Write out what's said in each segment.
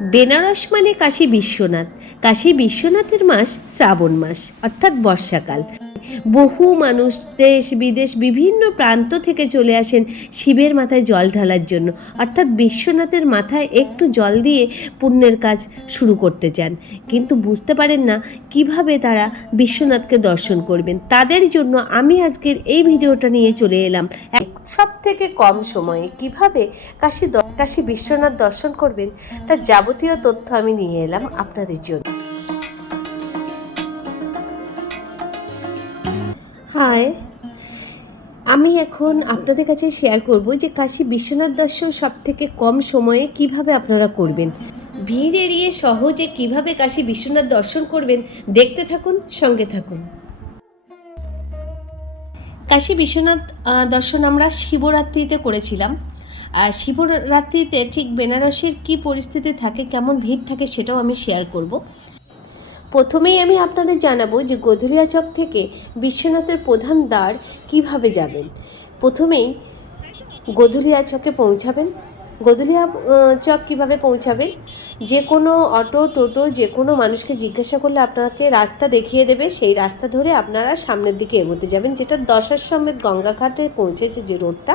বেনারস মানে কাশী বিশ্বনাথ। কাশী বিশ্বনাথের মাস শ্রাবণ মাস, অর্থাৎ বর্ষাকাল। বহু মানুষ দেশ, বিদেশ, বিভিন্ন প্রান্ত থেকে চলে আসেন শিবের মাথায় জল ঢালার জন্য। অর্থাৎ বিশ্বনাথের মাথায় একটু জল দিয়ে পুণ্যের কাজ শুরু করতে চান। কিন্তু বুঝতে পারেন না কীভাবে তারা বিশ্বনাথকে দর্শন করবেন। তাদের জন্য আমি আজকের এই ভিডিওটা নিয়ে চলে এলাম। সব থেকে কম সময়ে কীভাবে কাশী কাশী বিশ্বনাথ দর্শন করবেন, তার যাবতীয় তথ্য আমি নিয়ে এলাম আপনাদের জন্য। হাই আমি এখন আপনাদের কাছে শেয়ার করব যে কাশী বিশ্বনাথ দর্শন সব থেকে কম সময়ে কীভাবে আপনারা করবেন। ভিড় এড়িয়ে সহজে কীভাবে কাশী বিশ্বনাথ দর্শন করবেন, দেখতে থাকুন, সঙ্গে থাকুন। কাশী বিশ্বনাথ দর্শন আমরা শিবরাত্রিতে করেছিলাম। আর শিবরাত্রিতে ঠিক বেনারসের কি পরিস্থিতি থাকে, কেমন ভিড় থাকে সেটাও আমি শেয়ার করব। প্রথমেই আমি আপনাদের জানাব যে গধুলিয়া চক থেকে বিশ্বনাথের প্রধান দ্বার কীভাবে যাবেন। প্রথমেই গধুলিয়া চকে পৌঁছাবেন। গধুলিয়া আহ, চক কীভাবে পৌঁছাবেন যে কোনো অটো টোটো যে কোনো মানুষকে জিজ্ঞাসা করলে আপনাকে রাস্তা দেখিয়ে দেবে। সেই রাস্তা ধরে আপনারা সামনের দিকে এগোতে যাবেন যেটা দশার সমেত গঙ্গাঘাটে পৌঁছেছে যে রোডটা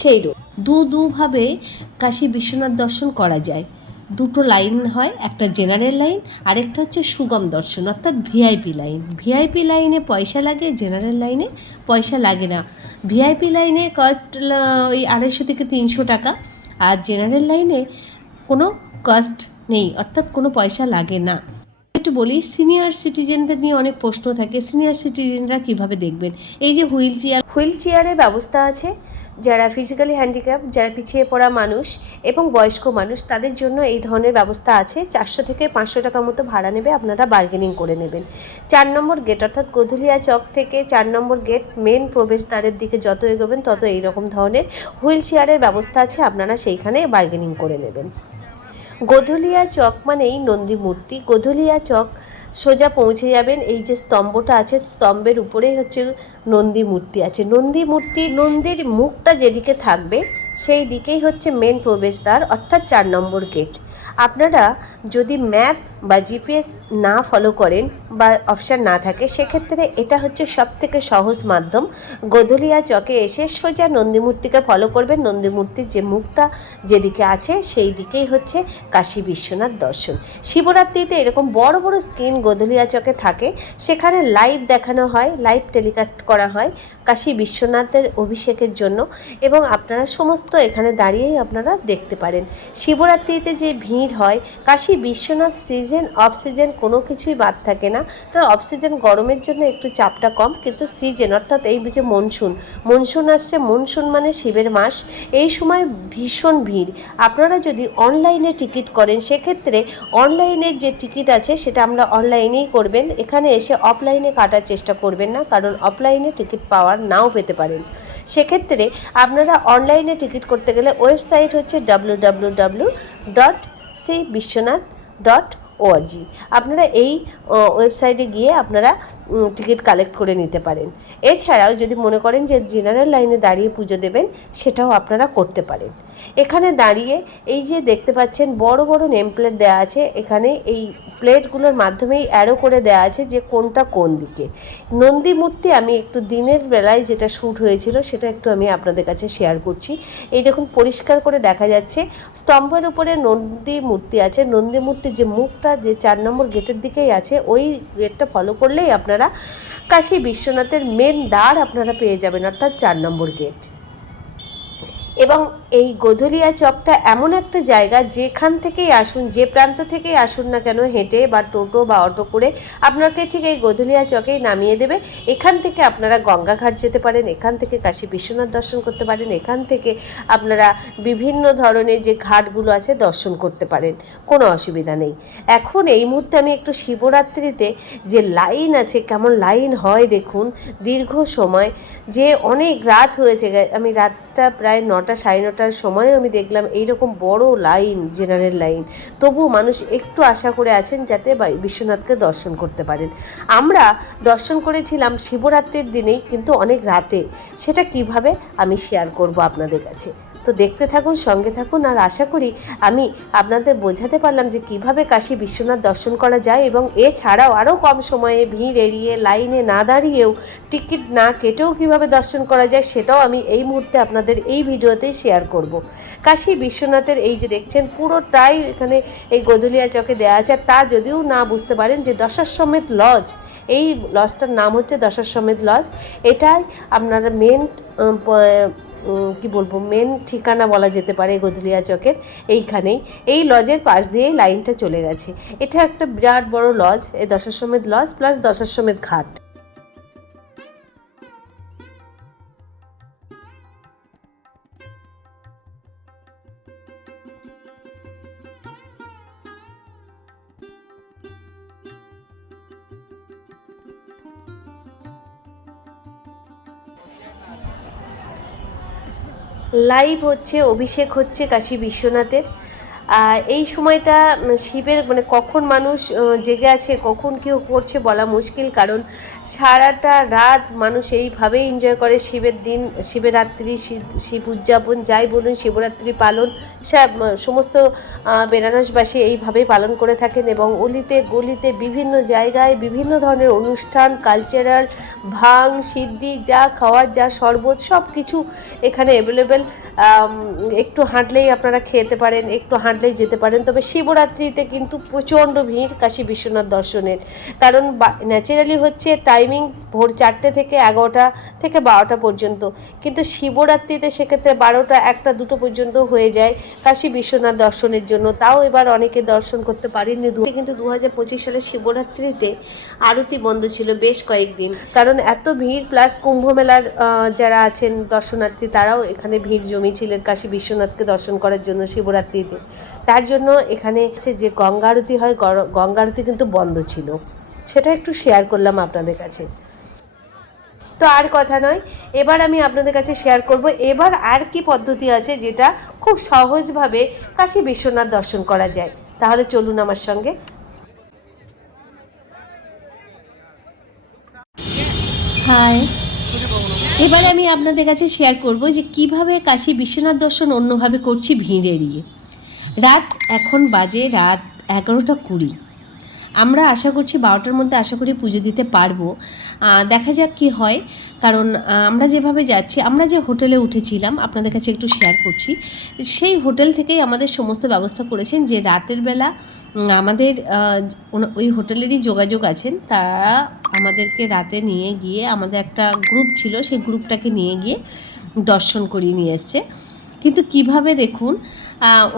সেই রোড। দু দুভাবে কাশী বিশ্বনাথ দর্শন করা যায়। দুটো লাইন হয় একটা জেনারেল লাইন আরেকটা হচ্ছে সুগম দর্শন অর্থাৎ ভিআইপি লাইন। ভিআইপি লাইনে পয়সা লাগে জেনারেল লাইনে পয়সা লাগে না। ভিআইপি লাইনে কস্ট ওই আড়াইশো থেকে তিনশো টাকা। আর জেনারেল লাইনে কোনো কস্ট নেই, অর্থাৎ কোনো পয়সা লাগে না। একটু বলি সিনিয়র সিটিজেনদের নিয়ে অনেক প্রশ্ন থাকে সিনিয়র সিটিজেনরা কীভাবে দেখবেন? এই যে হুইল চেয়ার, হুইল চেয়ারের ব্যবস্থা আছে যারা ফিজিক্যালি হ্যান্ডিক্যাপ যারা পিছিয়ে পড়া মানুষ এবং বয়স্ক মানুষ, তাদের জন্য এই ধরনের ব্যবস্থা আছে। চারশো থেকে পাঁচশো টাকা মতো ভাড়া নেবে আপনারা বার্গেনিং করে নেবেন। চার নম্বর গেট অর্থাৎ গধুলিয়া চক থেকে চার নম্বর গেট মেন প্রবেশদ্বারের দিকে যত এগোবেন, তত এই রকম ধরনের হুইল চেয়ারের ব্যবস্থা আছে। আপনারা সেইখানে বার্গেনিং করে নেবেন। গোধুলিয়া চক মানেই নন্দী মূর্তি। গোধুলিয়া চক সোজা পৌঁছে যাবেন। এই যে স্তম্ভটা আছে, স্তম্ভের উপরেই হচ্ছে নন্দী মূর্তি আছে। নন্দী মূর্তি, নন্দীর মুখটা যেদিকে থাকবে, সেই দিকেই হচ্ছে মেন প্রবেশদ্বার, অর্থাৎ চার নম্বর গেট আপনারা যদি ম্যাপ বা জিপিএস না ফলো করেন বা অপশান না থাকে, সেক্ষেত্রে এটা হচ্ছে সব থেকে সহজ মাধ্যম। গধুলিয়া চকে এসে সোজা নন্দীমূর্তিকে ফলো করবেন। নন্দীমূর্তির যে মুখটা যেদিকে আছে, সেই দিকেই হচ্ছে কাশী বিশ্বনাথ দর্শন। শিবরাত্রিতে এরকম বড় বড় স্ক্রিন গধুলিয়া চকে থাকে। সেখানে লাইভ দেখানো হয় লাইভ টেলিকাস্ট করা হয় কাশী বিশ্বনাথের অভিষেকের জন্য এবং আপনারা সমস্ত এখানে দাঁড়িয়েই আপনারা দেখতে পারেন। শিবরাত্রিতে যে ভিড় হয়, Kashi Vishwanath season off season কোনো কিছুই বাদ থাকে না। তো অফ সিজন গরমের জন্য একটু চাপটা কম, কিন্তু সিজন, অর্থাৎ এই যে মনসুন মনসুন আসছে, মনসুন মানে শিবের মাস। এই সময় ভীষণ ভিড়। আপনারা যদি অনলাইনে টিকিট করেন, সেক্ষেত্রে অনলাইনের যে টিকিট আছে, সেটা আমরা অনলাইনেই করবেন। এখানে এসে অফলাইনে কাটার চেষ্টা করবেন না, কারণ অফলাইনে টিকিট পাওয়ার নাও পেতে পারেন। সেক্ষেত্রে আপনারা অনলাইনে টিকিট করতে গেলে ওয়েবসাইট হচ্ছে W W W dot C Vishwanath dot ORG আপনারা এই ওয়েবসাইটে গিয়ে আপনারা টিকিট কালেক্ট করে নিতে পারেন। এছাড়াও যদি মনে করেন যে জেনারেল লাইনে দাঁড়িয়ে পুজো দেবেন, সেটাও আপনারা করতে পারেন। এখানে দাঁড়িয়ে এই যে দেখতে পাচ্ছেন, বড় বড় নেম প্লেট দেওয়া আছে। এখানে এই প্লেটগুলোর মাধ্যমেই অ্যারো করে দেওয়া আছে যে কোনটা কোন দিকে। নন্দী মূর্তি আমি একটু দিনের বেলায় যেটা শ্যুট হয়েছিল, সেটা একটু আমি আপনাদের কাছে শেয়ার করছি। এই দেখুন, পরিষ্কার করে দেখা যাচ্ছে, স্তম্ভের উপরে নন্দী মূর্তি আছে। নন্দী মূর্তির যে মুখটা, যে চার নম্বর গেটের দিকেই আছে, ওই গেটটা ফলো করলেই আপনারা কাশী বিশ্বনাথের মেন দ্বার আপনারা পেয়ে যাবেন, অর্থাৎ চার নম্বর গেট এবং এই গোধলিয়া চকটা এমন একটা জায়গা যেখান থেকেই আসুন, যে প্রান্ত থেকেই আসুন না কেন, হেঁটে বা টোটো বা অটো করে আপনাকে ঠিক এই গোধলিয়া চকেই নামিয়ে দেবে। এখান থেকে আপনারা গঙ্গাঘাট যেতে পারেন, এখান থেকে কাশী বিশ্বনাথ দর্শন করতে পারেন, এখান থেকে আপনারা বিভিন্ন ধরনের যে ঘাটগুলো আছে দর্শন করতে পারেন। কোনো অসুবিধা নেই। এখন এই মুহূর্তে আমি একটু শিবরাত্রিতে যে লাইন আছে, কেমন লাইন হয় দেখুন, দীর্ঘ সময় যে অনেক রাত হয়েছে, আমি রাতটা প্রায় নটা সাড়ে নটার সময় আমি দেখলাম এইরকম বড় লাইন জেনারেল লাইন। তবুও মানুষ একটু আশা করে আছেন যাতে বিশ্বনাথকে দর্শন করতে পারেন। আমরা দর্শন করেছিলাম শিবরাত্রির দিনেই, কিন্তু অনেক রাতে। সেটা কীভাবে আমি শেয়ার করব আপনাদের কাছে। তো দেখতে থাকুন, সঙ্গে থাকুন আর আশা করি আমি আপনাদের বোঝাতে পারলাম যে কীভাবে কাশী বিশ্বনাথ দর্শন করা যায় এবং এছাড়াও আরও কম সময়ে ভিড় এড়িয়ে লাইনে না দাঁড়িয়েও টিকিট না কেটেও কীভাবে দর্শন করা যায় সেটাও আমি এই মুহূর্তে আপনাদের এই ভিডিওতেই শেয়ার করব। কাশী বিশ্বনাথের এই যে দেখছেন, পুরোটাই এখানে এই গদুলিয়া চকে দেওয়া আছে। তা যদিও না বুঝতে পারেন যে দশাশ্বমেধ লজ, এই লজটার নাম হচ্ছে দশাশ্বমেধ লজ। এটাই আপনারা মেন কি বলব মেন ঠিকানা বলা যেতে পারে গদুলিয়া চকের এইখানেই। এই লজের পাশ দিয়েই লাইনটা চলে গেছে। এটা একটা বিরাট বড় লজ এই দশাশ্বমেধ লজ প্লাস দশাশ্বমেধ ঘাট। লাইভ হচ্ছে অভিষেক হচ্ছে কাশী বিশ্বনাথের। এই সময়টা শিবের মানে কখন মানুষ জেগে আছে, কখন কেউ করছে বলা মুশকিল, কারণ সারাটা রাত মানুষ এইভাবে এনজয় করে শিবের দিন, শিবরাত্রি, শিব উদযাপন, যাই বলুন, শিবরাত্রি পালন, সব, সমস্ত বেনারসবাসী এইভাবেই পালন করে থাকেন এবং অলিতে, গলিতে বিভিন্ন জায়গায় বিভিন্ন ধরনের অনুষ্ঠান কালচারাল ভাং, সিদ্ধি, যা খাওয়ার, যা শরবত সব কিছু এখানে অ্যাভেলেবেল একটু হাঁটলেই আপনারা খেতে পারেন, একটু হাঁটলেই যেতে পারেন, তবে শিবরাত্রিতে কিন্তু প্রচণ্ড ভিড় কাশী বিশ্বনাথ দর্শনের। কারণ ন্যাচারালি হচ্ছে টাইমিং ভোর চারটে থেকে এগারোটা থেকে বারোটা পর্যন্ত। কিন্তু শিবরাত্রিতে সেক্ষেত্রে বারোটা, একটা, দুটো পর্যন্ত হয়ে যায় কাশী বিশ্বনাথ দর্শনের জন্য। তাও এবার অনেকে দর্শন করতে পারেননি। কিন্তু দু হাজার পঁচিশ সালের শিবরাত্রিতে আরতি বন্ধ ছিল বেশ কয়েকদিন। কারণ এত ভিড়, প্লাস কুম্ভ মেলার যারা আছেন দর্শনার্থী, তারাও এখানে ভিড় জমিয়েছিলেন কাশী বিশ্বনাথকে দর্শন করার জন্য শিবরাত্রিতে। তার জন্য এখানে যে গঙ্গা আরতি হয়, গর- গঙ্গা আরতি কিন্তু বন্ধ ছিল। সেটা একটু শেয়ার করলাম আপনাদের কাছে। তো আর কথা নয়, এবার আমি আপনাদের কাছে শেয়ার করব। এবার আর কি পদ্ধতি আছে যেটা খুব সহজভাবে কাশী বিশ্বনাথ দর্শন করা যায়? তাহলে চলুন আমার সঙ্গে। হাই এবারে আমি আপনাদের কাছে শেয়ার করব যে কীভাবে কাশী বিশ্বনাথ দর্শন অন্যভাবে করছি ভিড় এড়িয়ে। রাত এখন বাজে রাত এগারোটা কুড়ি। আমরা আশা করছি বারোটার মধ্যে আশা করি পুজো দিতে পারব। দেখা যাক কি হয়। কারণ আমরা যেভাবে যাচ্ছি, আমরা যে হোটেলে উঠেছিলাম, আপনাদের কাছে একটু শেয়ার করছি, সেই হোটেল থেকেই আমাদের সমস্ত ব্যবস্থা করেছেন যে রাতের বেলা আমাদের ওই হোটেলেরই যোগাযোগ আছেন। তারা আমাদেরকে রাতে নিয়ে গিয়ে আমাদের একটা গ্রুপ ছিল, সেই গ্রুপটাকে নিয়ে গিয়ে দর্শন করিয়ে নিয়ে এসছে। কিন্তু কীভাবে দেখুন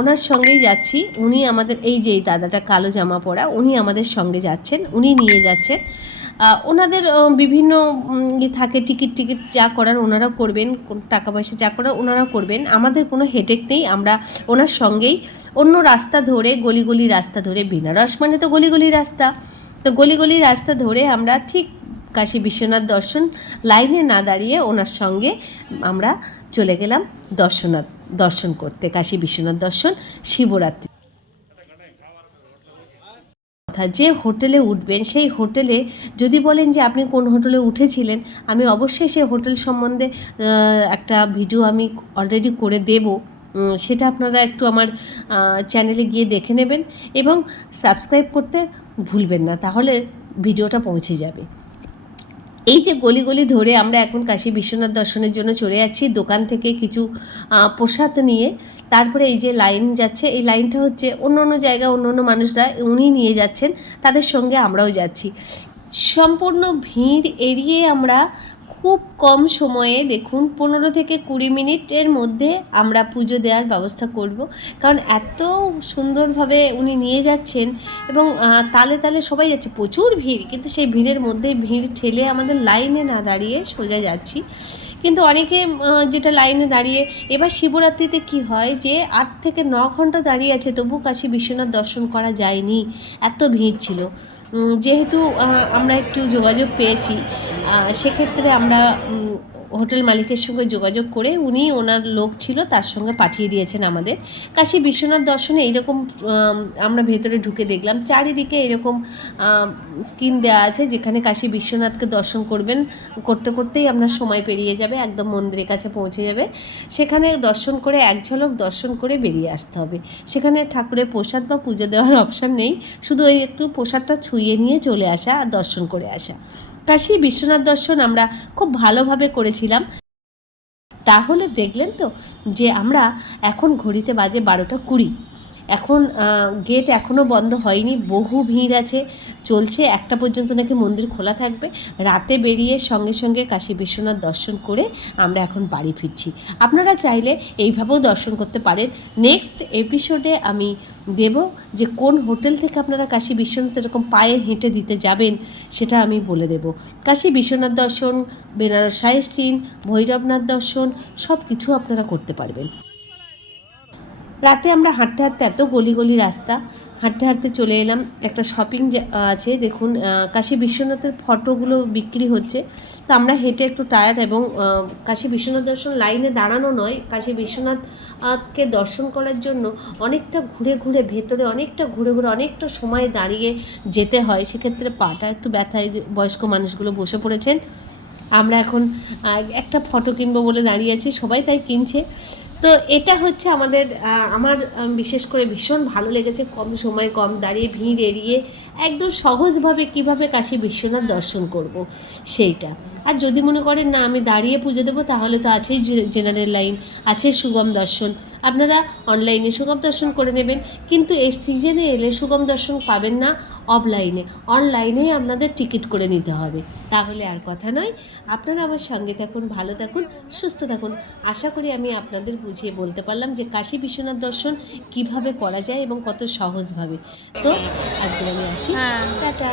ওনার সঙ্গেই যাচ্ছি। উনি আমাদের, এই যে দাদাটা, কালো জামা পরা, উনি আমাদের সঙ্গে যাচ্ছেন, উনি নিয়ে যাচ্ছেন। ওনাদের বিভিন্ন থাকে, টিকিট টিকিট যা করার ওনারা করবেন টাকা পয়সা যা করার ওনারা করবেন। আমাদের কোনো হেডেক নেই, আমরা ওনার সঙ্গেই অন্য রাস্তা ধরে গলি গলি রাস্তা ধরে, বেনারস মানে তো গলি গলি রাস্তা। তো গলি গলি রাস্তা ধরে আমরা ঠিক কাশী বিশ্বনাথ দর্শন লাইনে না দাঁড়িয়ে ওনার সঙ্গে আমরা চলে গেলাম দর্শনাথ দর্শন করতে, কাশী বিশ্বনাথ দর্শন, শিবরাত্রি। কথা যে হোটেলে উঠবেন, সেই হোটেলে যদি বলেন যে আপনি কোন হোটেলে উঠেছিলেন, আমি অবশ্যই সেই হোটেল সম্বন্ধে একটা ভিডিও আমি অলরেডি করে দেব। সেটা আপনারা একটু আমার চ্যানেলে গিয়ে দেখে নেবেন এবং সাবস্ক্রাইব করতে ভুলবেন না, তাহলে ভিডিওটা পৌঁছে যাবে। এই যে গলি গলি ধরে আমরা এখন কাশী বিশ্বনাথ দর্শনের জন্য চলে যাচ্ছি, দোকান থেকে কিছু পোশাক নিয়ে। তারপরে এই যে লাইন যাচ্ছে, এই লাইনটা হচ্ছে অন্য অন্য জায়গায় অন্য অন্য মানুষরা উনি নিয়ে যাচ্ছেন, তাদের সঙ্গে আমরাও যাচ্ছি। সম্পূর্ণ ভিড় এড়িয়ে আমরা খুব কম সময়ে দেখুন পনেরো থেকে কুড়ি মিনিটের মধ্যে আমরা পুজো দেওয়ার ব্যবস্থা করব। কারণ এত সুন্দরভাবে উনি নিয়ে যাচ্ছেন এবং তালে তালে সবাই যাচ্ছে। প্রচুর ভিড়, কিন্তু সেই ভিড়ের মধ্যে ভিড় ঠেলে আমাদের লাইনে না দাঁড়িয়ে সোজা যাচ্ছি। কিন্তু অনেকে যেটা লাইনে দাঁড়িয়ে, এবার শিবরাত্রিতে কি হয় যে, আট থেকে ন ঘণ্টা দাঁড়িয়ে আছে, তবু কাশী বিশ্বনাথ দর্শন করা যায়নি। এত ভিড় ছিল। যেহেতু আমরা একটু যোগাযোগ পেয়েছি সেক্ষেত্রে আমরা হোটেল মালিকের সঙ্গে যোগাযোগ করে উনি ওনার লোক ছিল, তার সঙ্গে পাঠিয়ে দিয়েছেন আমাদের। কাশী বিশ্বনাথ দর্শনে এইরকম আমরা ভেতরে ঢুকে দেখলাম। চারিদিকে এরকম স্কিন দেওয়া আছে যেখানে কাশী বিশ্বনাথকে দর্শন করবেন, করতে করতেই আপনার সময় পেরিয়ে যাবে, একদম মন্দিরের কাছে পৌঁছে যাবে। সেখানে দর্শন করে, এক ঝলক দর্শন করে বেরিয়ে আসতে হবে। সেখানে ঠাকুরের প্রসাদ বা পুজো দেওয়ার অপশান নেই। শুধু ওই একটু প্রসাদটা ছুঁয়ে নিয়ে চলে আসা আর দর্শন করে আসা। কাশী বিশ্বনাথ দর্শন আমরা খুব ভালোভাবে করেছিলাম। তাহলে দেখলেন তো যে আমরা এখন ঘড়িতে বাজে বারোটা কুড়ি। এখন গেট এখনও বন্ধ হয়নি, বহু ভিড় আছে, চলছে, একটা পর্যন্ত নাকি মন্দির খোলা থাকবে। রাতে বেরিয়ে সঙ্গে সঙ্গে কাশী বিশ্বনাথ দর্শন করে আমরা এখন বাড়ি ফিরছি। আপনারা চাইলে এইভাবেও দর্শন করতে পারেন। নেক্সট এপিসোডে আমি দেব যে কোন হোটেল থেকে আপনারা কাশী বিশ্বনাথ এরকম পায়ে হেঁটে দিতে যাবেন, সেটা আমি বলে দেব। কাশী বিশ্বনাথ দর্শন, বেনারস সাইস্টিন ভৈরবনাথ দর্শন সব কিছু আপনারা করতে পারবেন। রাতে আমরা হাঁটতে হাঁটতে এত গলি গলি রাস্তা, হাঁটতে হাঁটতে চলে এলাম একটা শপিং আছে, দেখুন কাশী বিশ্বনাথের ফটোগুলো বিক্রি হচ্ছে। তো আমরা হেঁটে একটু টায়ার্ড এবং কাশী বিশ্বনাথ দর্শন লাইনে দাঁড়ানো নয়, কাশী বিশ্বনাথকে দর্শন করার জন্য অনেকটা ঘুরে ঘুরে, ভেতরে অনেকটা ঘুরে ঘুরে, অনেকটা সময় দাঁড়িয়ে যেতে হয়। সেক্ষেত্রে পাটা একটু ব্যথায় বয়স্ক মানুষগুলো বসে পড়েছেন। আমরা এখন একটা ফটো কিনবো বলে দাঁড়িয়ে আছি, সবাই তাই কিনছে। তো এটা হচ্ছে আমাদের আমার বিশেষ করে ভীষণ ভালো লেগেছে। কম সময় কম দাঁড়িয়ে, ভিড় এড়িয়ে একদম সহজভাবে কীভাবে কাশী বিশ্বনাথ দর্শন করব, সেইটা। আর যদি মনে করেন, না, আমি দাঁড়িয়ে পুজো দেবো, তাহলে তো আছেই জেনারেল লাইন আছে সুগম দর্শন। আপনারা অনলাইনে সুগম দর্শন করে নেবেন, কিন্তু এই সিজনে এলে সুগম দর্শন পাবেন না অফলাইনে। অনলাইনেই আপনাদের টিকিট করে নিতে হবে। তাহলে আর কথা নয়, আপনারা আমার সঙ্গে থাকুন, ভালো থাকুন, সুস্থ থাকুন। আশা করি আমি আপনাদের বুঝিয়ে বলতে পারলাম যে কাশী বিশ্বনাথ দর্শন কীভাবে করা যায় এবং কত সহজভাবে। তো আজকে আমি আসি। হ্যাঁ। টাটা।